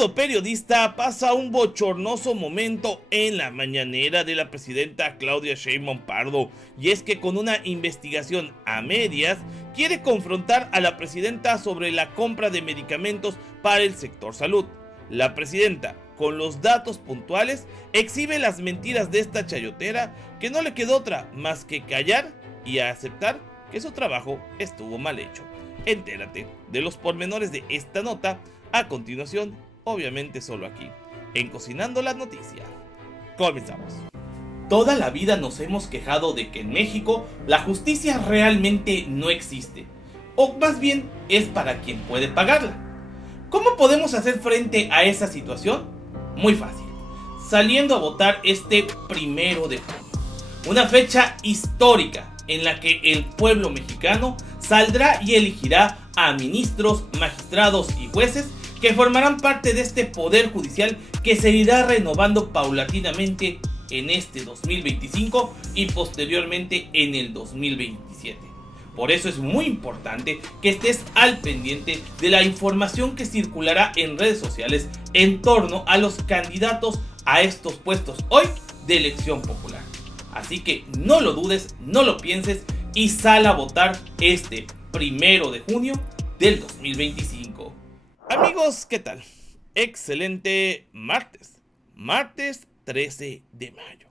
Todo periodista pasa un bochornoso momento en la mañanera de la presidenta Claudia Sheinbaum Pardo, y es que con una investigación a medias quiere confrontar a la presidenta sobre la compra de medicamentos para el sector salud. La presidenta, con los datos puntuales, exhibe las mentiras de esta chayotera que no le quedó otra más que callar y aceptar que su trabajo estuvo mal hecho. Entérate de los pormenores de esta nota a continuación, obviamente solo aquí, en Cocinando las Noticias. Comenzamos. Toda la vida nos hemos quejado de que en México la justicia realmente no existe, o más bien es para quien puede pagarla. ¿Cómo podemos hacer frente a esa situación? Muy fácil, saliendo a votar este 1 de junio, una fecha histórica en la que el pueblo mexicano saldrá y elegirá a ministros, magistrados y jueces que formarán parte de este poder judicial que se irá renovando paulatinamente en este 2025 y posteriormente en el 2027. Por eso es muy importante que estés al pendiente de la información que circulará en redes sociales en torno a los candidatos a estos puestos hoy de elección popular. Así que no lo dudes, no lo pienses y sal a votar este 1 de junio del 2025. Amigos, ¿qué tal? Excelente martes 13 de mayo.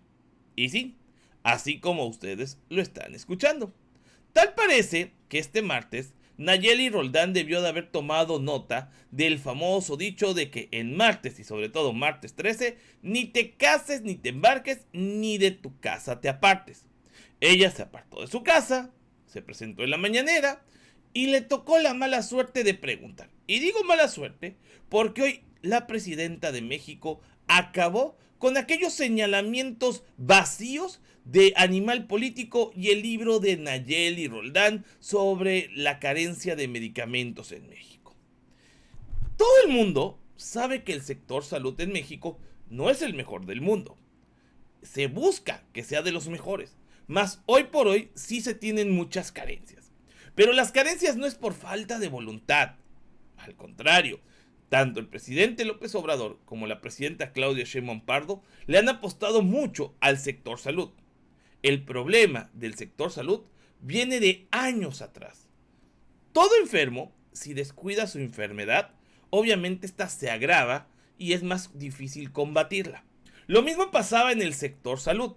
Y sí, así como ustedes lo están escuchando. Tal parece que este martes Nayeli Roldán debió de haber tomado nota del famoso dicho de que en martes y sobre todo martes 13 ni te cases ni te embarques ni de tu casa te apartes. Ella se apartó de su casa, se presentó en la mañanera y le tocó la mala suerte de preguntar. Y digo mala suerte porque hoy la presidenta de México acabó con aquellos señalamientos vacíos de Animal Político y el libro de Nayeli Roldán sobre la carencia de medicamentos en México. Todo el mundo sabe que el sector salud en México no es el mejor del mundo. Se busca que sea de los mejores, mas hoy por hoy sí se tienen muchas carencias. Pero las carencias no es por falta de voluntad. Al contrario, tanto el presidente López Obrador como la presidenta Claudia Sheinbaum Pardo le han apostado mucho al sector salud. El problema del sector salud viene de años atrás. Todo enfermo, si descuida su enfermedad, obviamente esta se agrava y es más difícil combatirla. Lo mismo pasaba en el sector salud.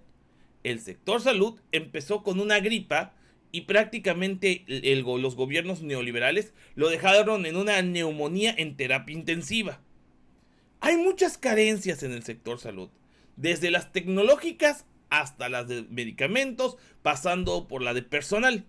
El sector salud empezó con una gripa y prácticamente los gobiernos neoliberales lo dejaron en una neumonía en terapia intensiva. Hay muchas carencias en el sector salud, desde las tecnológicas hasta las de medicamentos, pasando por la de personal.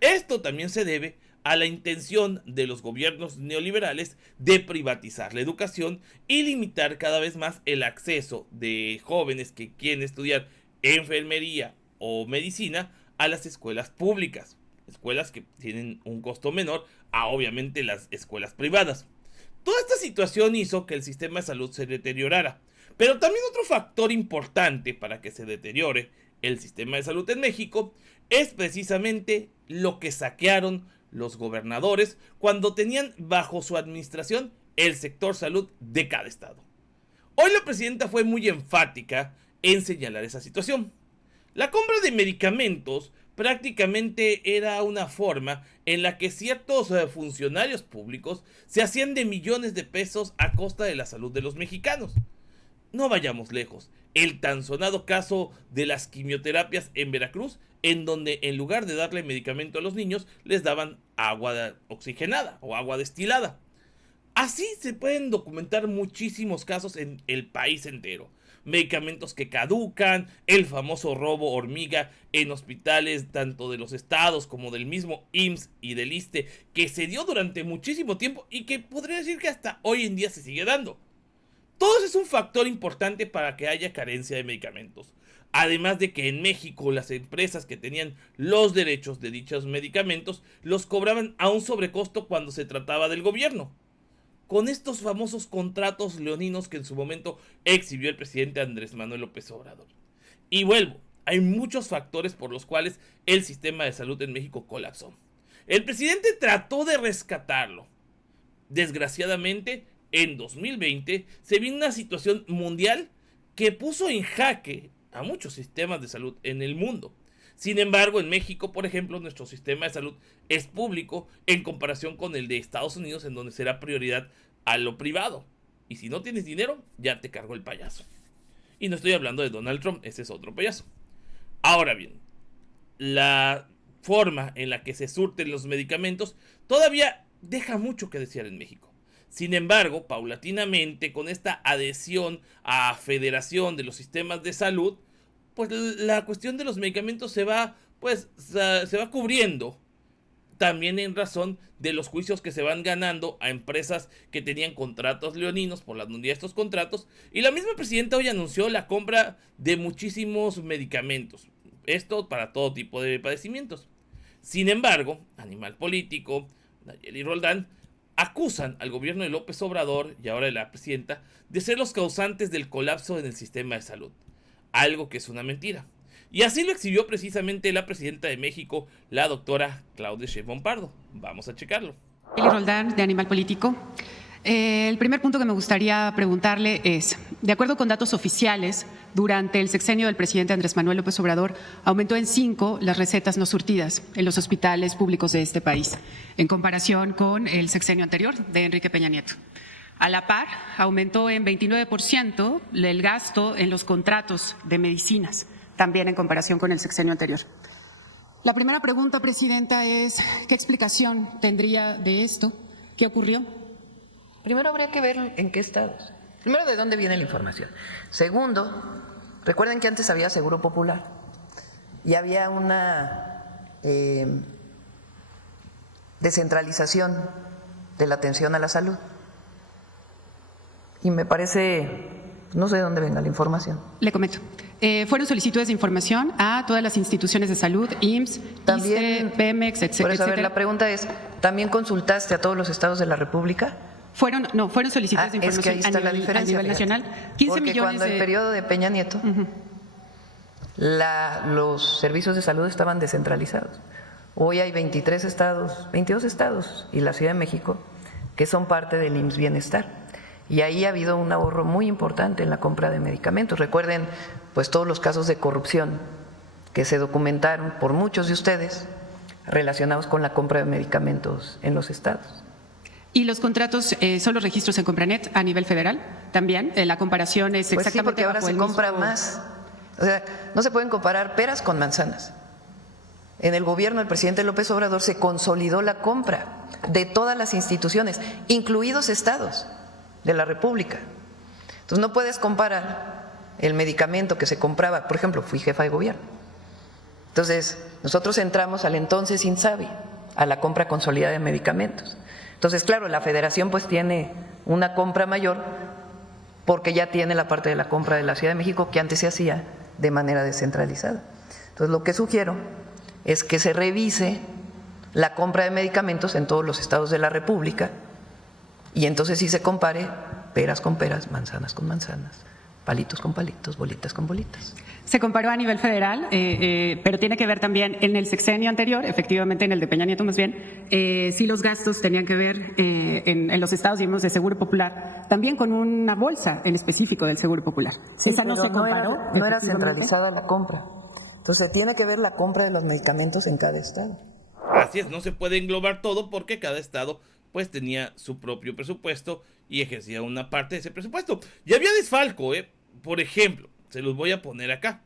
Esto también se debe a la intención de los gobiernos neoliberales de privatizar la educación y limitar cada vez más el acceso de jóvenes que quieren estudiar enfermería o medicina a las escuelas públicas, escuelas que tienen un costo menor a obviamente las escuelas privadas. Toda esta situación hizo que el sistema de salud se deteriorara, pero también otro factor importante para que se deteriore el sistema de salud en México es precisamente lo que saquearon los gobernadores cuando tenían bajo su administración el sector salud de cada estado. Hoy la presidenta fue muy enfática en señalar esa situación. La compra de medicamentos prácticamente era una forma en la que ciertos funcionarios públicos se hacían de millones de pesos a costa de la salud de los mexicanos. No vayamos lejos, el tan sonado caso de las quimioterapias en Veracruz, en donde en lugar de darle medicamento a los niños, les daban agua oxigenada o agua destilada. Así se pueden documentar muchísimos casos en el país entero. Medicamentos que caducan, el famoso robo hormiga en hospitales tanto de los estados como del mismo IMSS y del ISSSTE, que se dio durante muchísimo tiempo y que podría decir que hasta hoy en día se sigue dando. Todo eso es un factor importante para que haya carencia de medicamentos. Además de que en México las empresas que tenían los derechos de dichos medicamentos los cobraban a un sobrecosto cuando se trataba del gobierno, con estos famosos contratos leoninos que en su momento exhibió el presidente Andrés Manuel López Obrador. Y vuelvo, hay muchos factores por los cuales el sistema de salud en México colapsó. El presidente trató de rescatarlo. Desgraciadamente, en 2020 se vino una situación mundial que puso en jaque a muchos sistemas de salud en el mundo. Sin embargo, en México, por ejemplo, nuestro sistema de salud es público en comparación con el de Estados Unidos, en donde será prioridad a lo privado. Y si no tienes dinero, ya te cargó el payaso. Y no estoy hablando de Donald Trump, ese es otro payaso. Ahora bien, la forma en la que se surten los medicamentos todavía deja mucho que desear en México. Sin embargo, paulatinamente, con esta adhesión a federación de los sistemas de salud, pues la cuestión de los medicamentos se va cubriendo. También en razón de los juicios que se van ganando a empresas que tenían contratos leoninos por la nulidad de estos contratos. Y la misma presidenta hoy anunció la compra de muchísimos medicamentos. Esto para todo tipo de padecimientos. Sin embargo, Animal Político, Nayeli Roldán, acusan al gobierno de López Obrador y ahora de la presidenta de ser los causantes del colapso en el sistema de salud. Algo que es una mentira. Y así lo exhibió precisamente la presidenta de México, la doctora Claudia Sheinbaum Pardo. Vamos a checarlo. Nayeli Roldán, de Animal Político. El primer punto que me gustaría preguntarle es, de acuerdo con datos oficiales, durante el sexenio del presidente Andrés Manuel López Obrador, aumentó en 5 las recetas no surtidas en los hospitales públicos de este país, en comparación con el sexenio anterior de Enrique Peña Nieto. A la par, aumentó en 29% el gasto en los contratos de medicinas, también en comparación con el sexenio anterior. La primera pregunta, presidenta, es ¿qué explicación tendría de esto? ¿Qué ocurrió? Primero habría que ver en qué estados. Primero, ¿de dónde viene la información? Segundo, recuerden que antes había Seguro Popular y había una descentralización de la atención a la salud. Y me parece, no sé de dónde venga la información. Le comento. Fueron solicitudes de información a todas las instituciones de salud, IMSS, también, ISSSTE, Pemex, etc. Por eso, a ver, la pregunta es, ¿también consultaste a todos los estados de la República? Fueron solicitudes de información es que ahí está la diferencia, a nivel nacional. 15 porque millones cuando el periodo de Peña Nieto, los servicios de salud estaban descentralizados. Hoy hay 22 estados y la Ciudad de México que son parte del IMSS Bienestar. Y ahí ha habido un ahorro muy importante en la compra de medicamentos. Recuerden, pues, todos los casos de corrupción que se documentaron por muchos de ustedes relacionados con la compra de medicamentos en los estados. ¿Y los contratos son los registros en Compranet a nivel federal también? La comparación es pues exactamente. Sí, porque ahora se compra más. O sea, no se pueden comparar peras con manzanas. En el gobierno del presidente López Obrador se consolidó la compra de todas las instituciones, incluidos estados de la República. Entonces no puedes comparar el medicamento que se compraba, por ejemplo, fui jefa de gobierno. Entonces nosotros entramos al entonces INSABI, a la compra consolidada de medicamentos. Entonces, claro, la federación pues tiene una compra mayor porque ya tiene la parte de la compra de la Ciudad de México que antes se hacía de manera descentralizada. Entonces, lo que sugiero es que se revise la compra de medicamentos en todos los estados de la República y entonces sí se compare peras con peras, manzanas con manzanas, palitos con palitos, bolitas con bolitas. Se comparó a nivel federal, pero tiene que ver también en el sexenio anterior, efectivamente en el de Peña Nieto más bien, sí los gastos tenían que ver en los estados, digamos, de Seguro Popular, también con una bolsa en específico del Seguro Popular. Sí, esa no se comparó. No era centralizada la compra. Entonces tiene que ver la compra de los medicamentos en cada estado. Así es, no se puede englobar todo porque cada estado pues tenía su propio presupuesto y ejercía una parte de ese presupuesto. Y había desfalco, por ejemplo, se los voy a poner acá.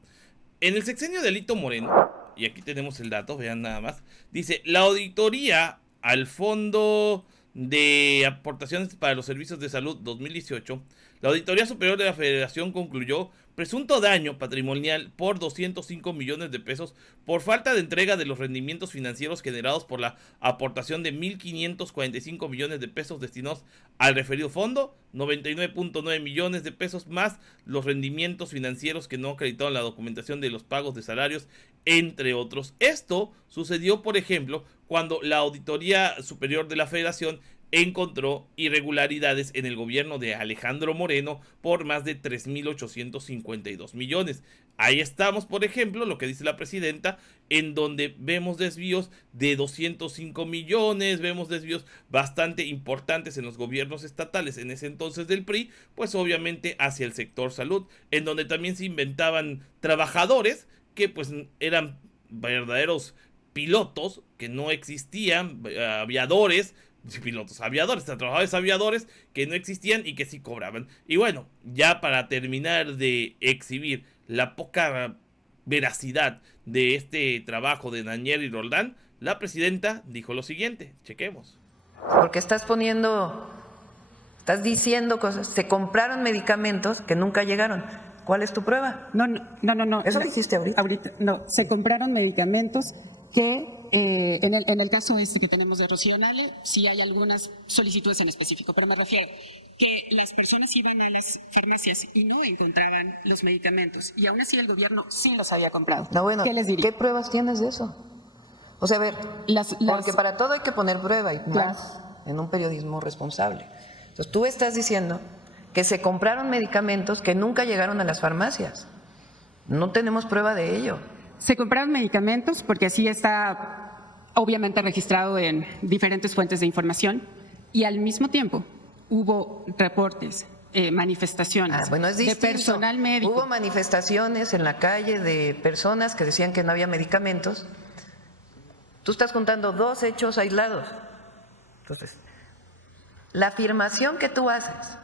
En el sexenio de Alito Moreno, y aquí tenemos el dato, vean nada más, dice, la auditoría al Fondo de Aportaciones para los Servicios de Salud 2018, la Auditoría Superior de la Federación concluyó presunto daño patrimonial por 205 millones de pesos por falta de entrega de los rendimientos financieros generados por la aportación de 1.545 millones de pesos destinados al referido fondo, 99.9 millones de pesos más los rendimientos financieros que no acreditaron la documentación de los pagos de salarios, entre otros. Esto sucedió, por ejemplo, cuando la Auditoría Superior de la Federación encontró irregularidades en el gobierno de Alejandro Moreno por más de 3.852 millones. Ahí estamos, por ejemplo, lo que dice la presidenta, en donde vemos desvíos de 205 millones, vemos desvíos bastante importantes en los gobiernos estatales en ese entonces del PRI, pues obviamente hacia el sector salud, en donde también se inventaban trabajadores que pues eran verdaderos pilotos, que no existían, aviadores, trabajadores aviadores que no existían y que sí cobraban. Y bueno, ya para terminar de exhibir la poca veracidad de este trabajo de Nayeli Roldán, la presidenta dijo lo siguiente, chequemos. Porque estás diciendo cosas, se compraron medicamentos que nunca llegaron. ¿Cuál es tu prueba? No. ¿Eso dijiste ahorita? No, se compraron medicamentos que en el caso que tenemos de Rocío Nale, sí hay algunas solicitudes en específico, pero me refiero que las personas iban a las farmacias y no encontraban los medicamentos, y aún así el gobierno sí los había comprado. No, bueno, ¿qué les diría? ¿Qué pruebas tienes de eso? O sea, a ver, porque para todo hay que poner prueba, y más en un periodismo responsable. Entonces tú estás diciendo que se compraron medicamentos que nunca llegaron a las farmacias. No tenemos prueba de ello. Se compraron medicamentos porque así está obviamente registrado en diferentes fuentes de información, y al mismo tiempo hubo reportes, manifestaciones de personal médico. Hubo manifestaciones en la calle de personas que decían que no había medicamentos. Tú estás contando dos hechos aislados. Entonces, la afirmación que tú haces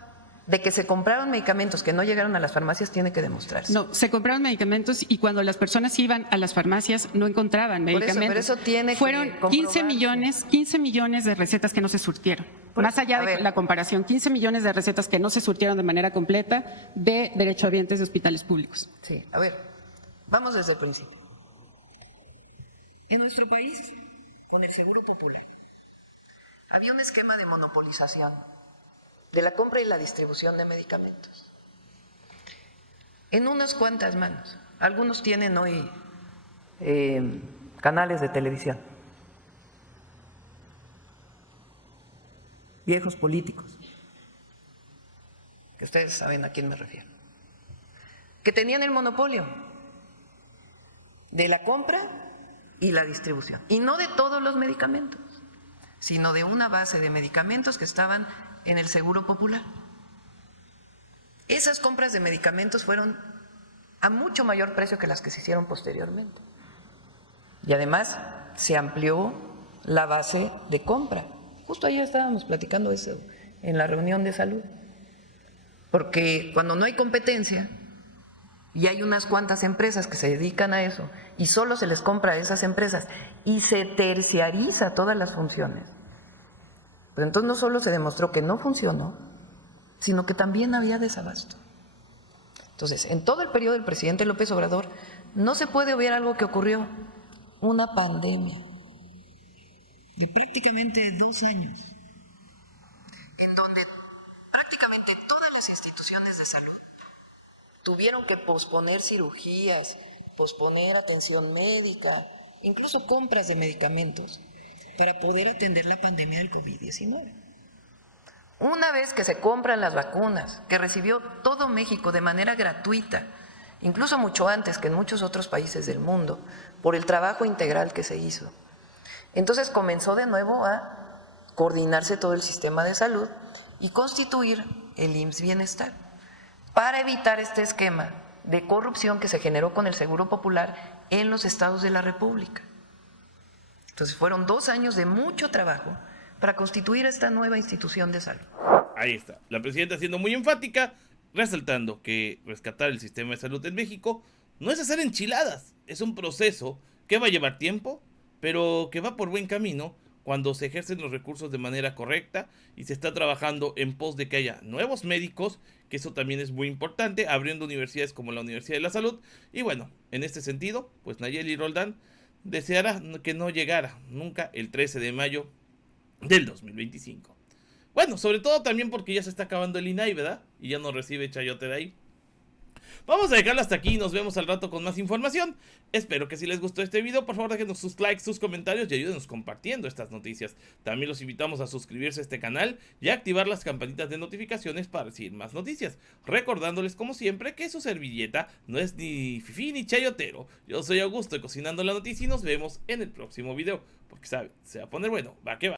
de que se compraron medicamentos que no llegaron a las farmacias tiene que demostrarse. No, se compraron medicamentos y cuando las personas iban a las farmacias no encontraban medicamentos. Por eso tiene Fueron que 15 millones de recetas que no se surtieron. Más allá de la comparación, 15 millones de recetas que no se surtieron de manera completa de derechohabientes de hospitales públicos. Sí, a ver, vamos desde el principio. En nuestro país, con el Seguro Popular, había un esquema de monopolización de la compra y la distribución de medicamentos en unas cuantas manos. Algunos tienen hoy canales de televisión, viejos políticos, que ustedes saben a quién me refiero, que tenían el monopolio de la compra y la distribución, y no de todos los medicamentos, sino de una base de medicamentos que estaban en el Seguro Popular. Esas compras de medicamentos fueron a mucho mayor precio que las que se hicieron posteriormente. Y además se amplió la base de compra. Justo ayer estábamos platicando eso en la reunión de salud. Porque cuando no hay competencia y hay unas cuantas empresas que se dedican a eso y solo se les compra a esas empresas y se terciariza todas las funciones, pero entonces no solo se demostró que no funcionó, sino que también había desabasto. Entonces, en todo el periodo del presidente López Obrador, no se puede obviar algo que ocurrió, una pandemia de prácticamente 2 años, en donde prácticamente todas las instituciones de salud tuvieron que posponer cirugías, posponer atención médica, incluso compras de medicamentos, para poder atender la pandemia del COVID-19. Una vez que se compran las vacunas, que recibió todo México de manera gratuita, incluso mucho antes que en muchos otros países del mundo, por el trabajo integral que se hizo, entonces comenzó de nuevo a coordinarse todo el sistema de salud y constituir el IMSS Bienestar, para evitar este esquema de corrupción que se generó con el Seguro Popular en los estados de la República. Entonces fueron 2 años de mucho trabajo para constituir esta nueva institución de salud. Ahí está, la presidenta siendo muy enfática, resaltando que rescatar el sistema de salud en México no es hacer enchiladas, es un proceso que va a llevar tiempo, pero que va por buen camino cuando se ejercen los recursos de manera correcta y se está trabajando en pos de que haya nuevos médicos, que eso también es muy importante, abriendo universidades como la Universidad de la Salud. Y bueno, en este sentido, pues Nayeli Roldán deseará que no llegara nunca el 13 de mayo del 2025. Bueno, sobre todo también porque ya se está acabando el INAI, ¿verdad? Y ya no recibe chayote de ahí. Vamos a dejarlo hasta aquí y nos vemos al rato con más información. Espero que si les gustó este video, por favor déjenos sus likes, sus comentarios y ayúdenos compartiendo estas noticias. También los invitamos a suscribirse a este canal y a activar las campanitas de notificaciones para recibir más noticias. Recordándoles como siempre que su servilleta no es ni fifí ni chayotero. Yo soy Augusto de Cocinando la Noticia y nos vemos en el próximo video. Porque saben, se va a poner bueno, va que va.